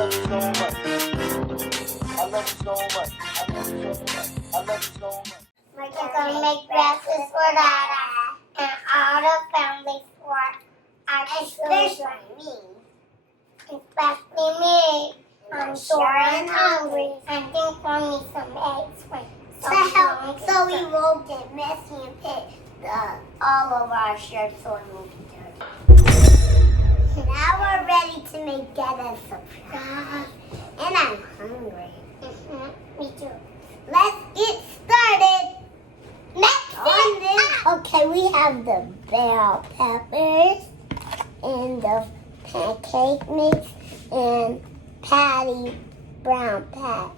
love you so much. I love you so much. I love you so much. I love you so much. We're gonna make breakfast for DaDa and all the families for our children. Especially me. I'm sure and hungry. I think we'll need some eggs so we won't get messy and pick all of our shirts so it won't be dirty. Now we're ready to make DaDa a surprise. And I'm hungry. Me too. Let's get started. Okay, we have the bell peppers and the pancake mix and patty, brown patty.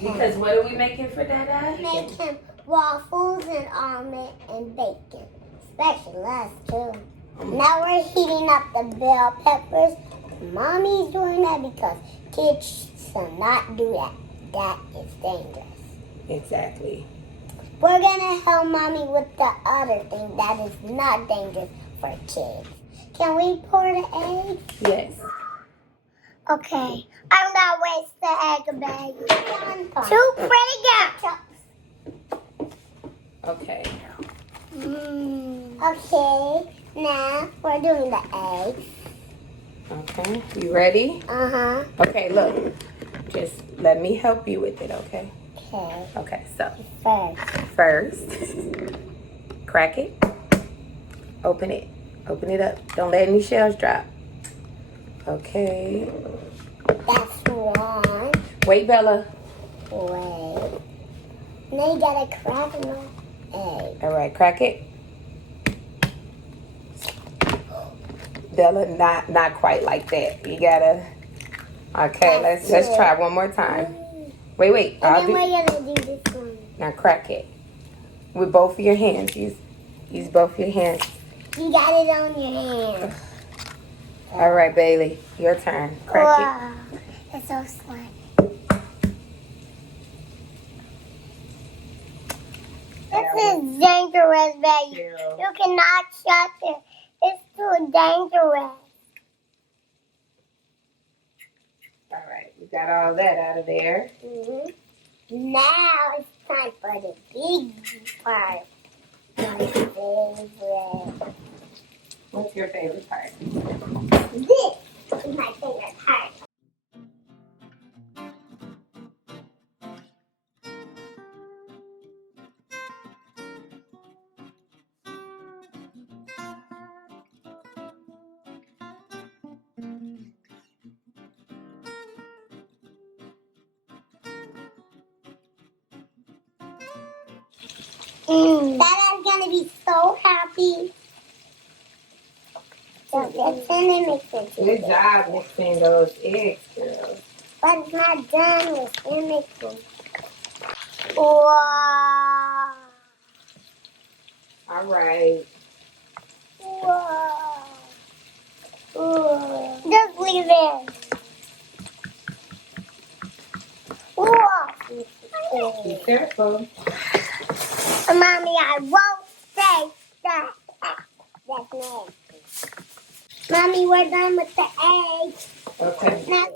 Because what are we making for DaDa? Making waffles and omelet and bacon. Especially us too. Now we're heating up the bell peppers. Mommy's doing that because kids should not do that. That is dangerous. Exactly. We're gonna help Mommy with the other thing that is not dangerous for kids. Can we pour the eggs? Yes. Okay. I'm gonna waste the egg bag. Two pretty girls. Okay. Okay. Now we're doing the eggs. Okay. You ready? Uh-huh. Okay, look. Just let me help you with it, okay? Okay. Okay, so First. crack it. Open it. Open it up. Don't let any shells drop. Okay. That's one. Wait, Bella. Wait. Now you gotta crack an egg. All right, crack it. Bella, not quite like that. You gotta. Okay, let's try one more time. Wait. And then we're gonna do this one. Now crack it with both of your hands. Use both of your hands. You got it on your hand. All right, Bailey, your turn. Crack it. It's so slimy. This is dangerous, baby. You cannot shut it. It's too dangerous. All right, we got all that out of there. Now it's time for the big part. My favorite. What's your favorite part? This is my favorite part. DaDa's gonna be so happy. So that's when they mix it. Good job mixing those eggs, girls. But it's not done. We're still mixing. Wow. All right. Wow. Wow. Just leave it. Wow. Be careful. Mommy, I won't say that. That's nasty. Mommy, we're done with the eggs. Okay. Now,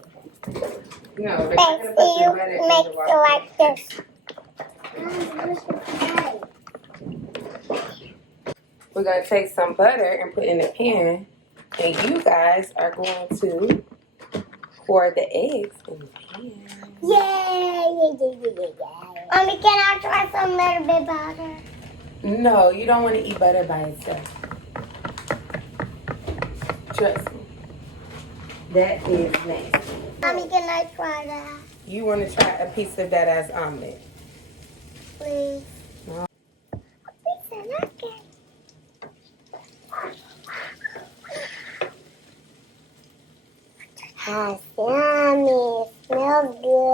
No, we're thanks gonna to put you, the butter in make the it water. like this. We're gonna take some butter and put in a pan, and you guys are going to pour the eggs in the pan. Yay! Mommy, can I try some little bit butter? No, you don't want to eat butter by itself. Trust me. That is nasty. Mommy, can I try that? You want to try a piece of DaDa's omelet? Please. No. Okay. That's yummy. It smells good.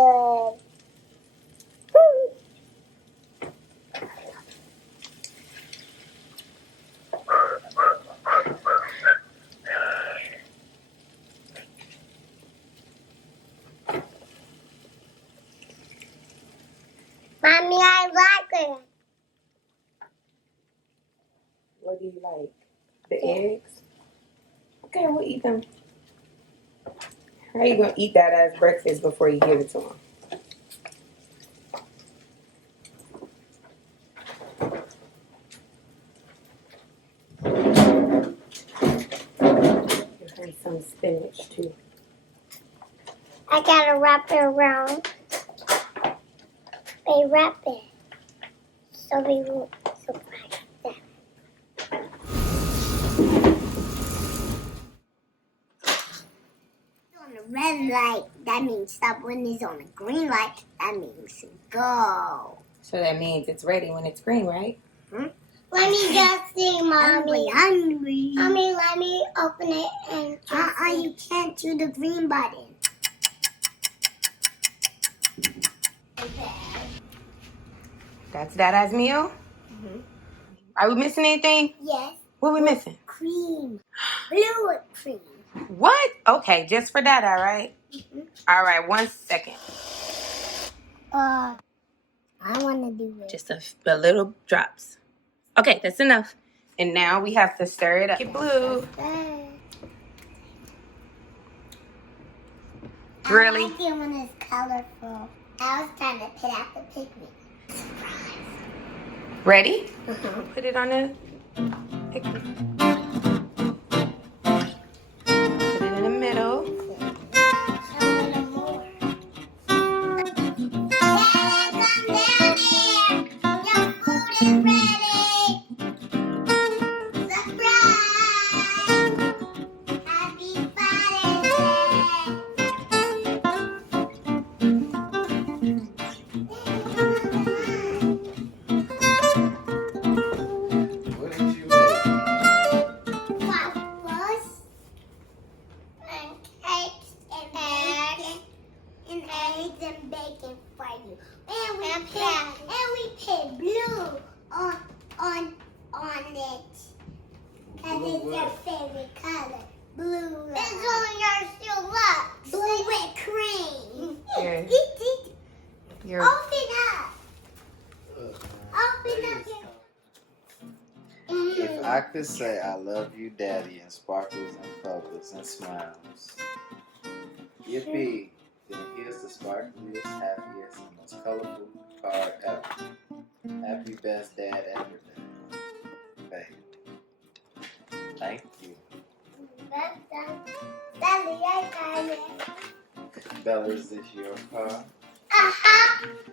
Mommy, I like it. What do you like? The eggs? Okay, we'll eat them. How you gonna eat that as breakfast before you give it to him? Give him some spinach too. I gotta wrap it around. They wrap it so we won't surprise them. On the red light, that means stop. When it's on the green light, that means go. So that means it's ready when it's green, right? Let me just see, Mommy. Hungry. Mommy, let me open it and you can't do the green button. That's DaDa's meal? Are we missing anything? Yes. What are we missing? Cream. Blue cream. What? Okay, just for DaDa, right? All right, 1 second. I want to do it. Just a little drops. Okay, that's enough. And now we have to stir it up. Get blue. Really? I like it when it's colorful. I was trying to put out the picnic. Ready? Put it on the picnic. Put it in the middle. A little more. Dad, come down here. Your food is ready. Surprise! Happy Father's What did you make? waffles and cakes and eggs and bacon for you. And we put blue on it. Because it's your favorite color. Blue. It's on your still up. Blue with cream. Here. Your Open up. Open up your... If I could say I love you, Daddy, in sparkles and bubbles and smiles. Yippee! Then here's the sparkliest, happiest, and most colorful card ever. Happy best dad ever, Dad. Hey. Thank you. Daddy, I got it. Bella, is this your car?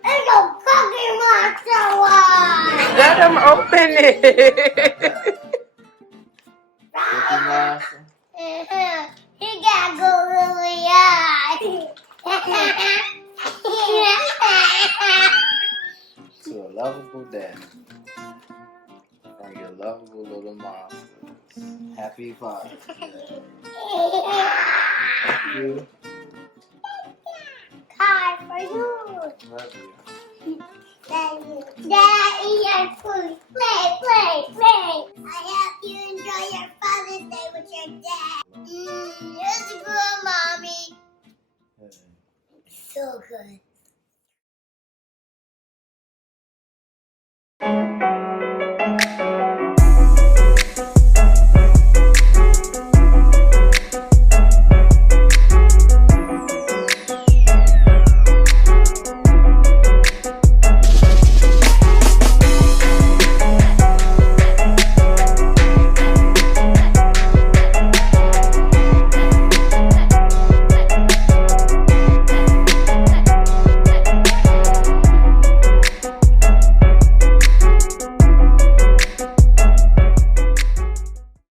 It's a Cookie Monster one! let him open it. Cookie Monster? He got googly eyes. To a lovable dad. From your lovable little monsters. Happy Father's Day. Thank you. Card for you. Love you. Daddy, your food. Play. I hope you enjoy your Father's Day with your dad. It's good, Mommy. So good.